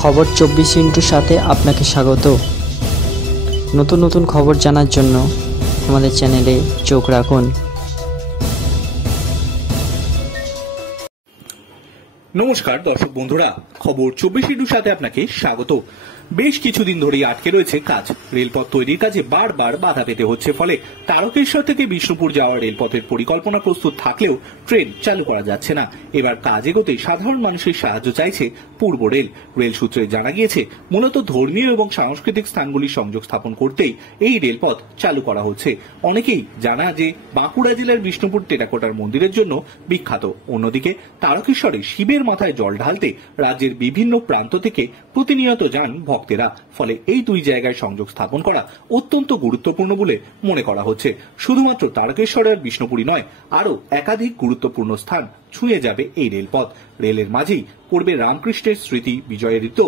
খবর 24x সাথে আপনাকে স্বাগত। নতুন নতুন খবর জানার জন্য আমাদের চ্যানেলে চোখ রাখুন। নমস্কার দর্শক বন্ধুরা, খবর 24x সাথে আপনাকে স্বাগত। বেশ কিছুদিন ধরেই আটকে রয়েছে কাজ। রেলপথ তৈরির কাজে বারবার বাধা পেতে হচ্ছে, ফলে তারকেশ্বর থেকে বিষ্ণুপুর যাওয়ার রেলপথের পরিকল্পনা প্রস্তুত থাকলেও ট্রেন চালু করা যাচ্ছে না। এবার কাজ এগোতে সাধারণ মানুষের সাহায্য চাইছে পূর্ব রেল। রেল সূত্রে জানা গিয়েছে, মূলত ধর্মীয় এবং সাংস্কৃতিক স্থানগুলির সংযোগ স্থাপন করতেই এই রেলপথ চালু করা হচ্ছে। অনেকেই জানা যে বাঁকুড়া জেলার বিষ্ণুপুর টেরাকোটার মন্দিরের জন্য বিখ্যাত। অন্যদিকে তারকেশ্বরে শিবের মাথায় জল ঢালতে রাজ্যের বিভিন্ন প্রান্ত থেকে প্রতিনিয়ত যান ভক্তেরা। ফলে এই দুই জায়গায় সংযোগ স্থাপন করা অত্যন্ত গুরুত্বপূর্ণ বলে মনে করা হচ্ছে। শুধুমাত্র তারকেশ্বর আর বিষ্ণুপুরই নয়, আরও একাধিক গুরুত্বপূর্ণ স্থান ছুঁয়ে যাবে এই রেলপথ। রেলের মাঝেই পড়বে রামকৃষ্ণের স্মৃতি বিজয়েরিত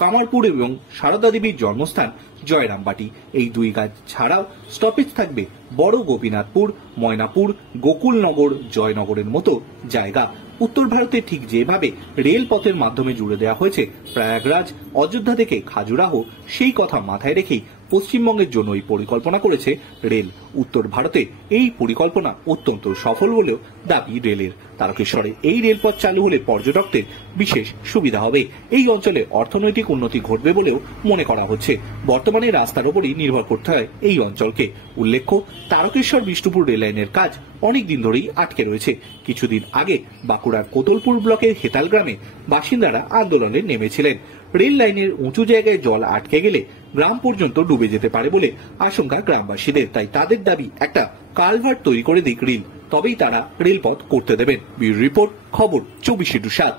কামারপুর এবং সারদা দেবীর জন্মস্থান জয়রামবাটি। এই দুই কাজ ছাড়াও স্টপেজ থাকবে বড় গোপীনাথপুর, ময়নাপুর, গোকুলনগর, জয়নগরের মতো জায়গা। উত্তর ভারতে ঠিক যেভাবে রেলপথের মাধ্যমে জুড়ে দেওয়া হয়েছে প্রয়াগরাজ, অযোধ্যা থেকে খাজুরাহ, সেই কথা মাথায় রেখেই পশ্চিমবঙ্গের জন্য এই পরিকল্পনা করেছে রেল। উত্তর ভারতে এই পরিকল্পনা অত্যন্ত সফল বলেও দাবি রেলের। তারকেশ্বরে এই রেলপথ চালু হলে পর্যটকদের বিশেষ সুবিধা হবে। এই অঞ্চলে অর্থনৈতিক উন্নতি ঘটবে বলেও মনে করা হচ্ছে। বর্তমানে রাস্তার উপরই নির্ভর করতে হয় এই অঞ্চলকে। উল্লেখ্য, তারকেশ্বর বিষ্ণুপুর রেল লাইনের কাজ অনেকদিন ধরেই আটকে রয়েছে। কিছুদিন আগে বাঁকুড়ার কোতলপুর ব্লকের হেতাল গ্রামে বাসিন্দারা আন্দোলনে নেমেছিলেন। রেল লাইনের উঁচু জায়গায় জল আটকে গেলে গ্রাম পর্যন্ত ডুবে যেতে পারে বলে আশঙ্কা গ্রামবাসীদের। তাই তাদের দাবি একটা কালভার্ট তৈরি করে দিক রেল, তবেই তারা রেলপথ করতে দেবেন। ব্যুরো রিপোর্ট, খবর 24x7।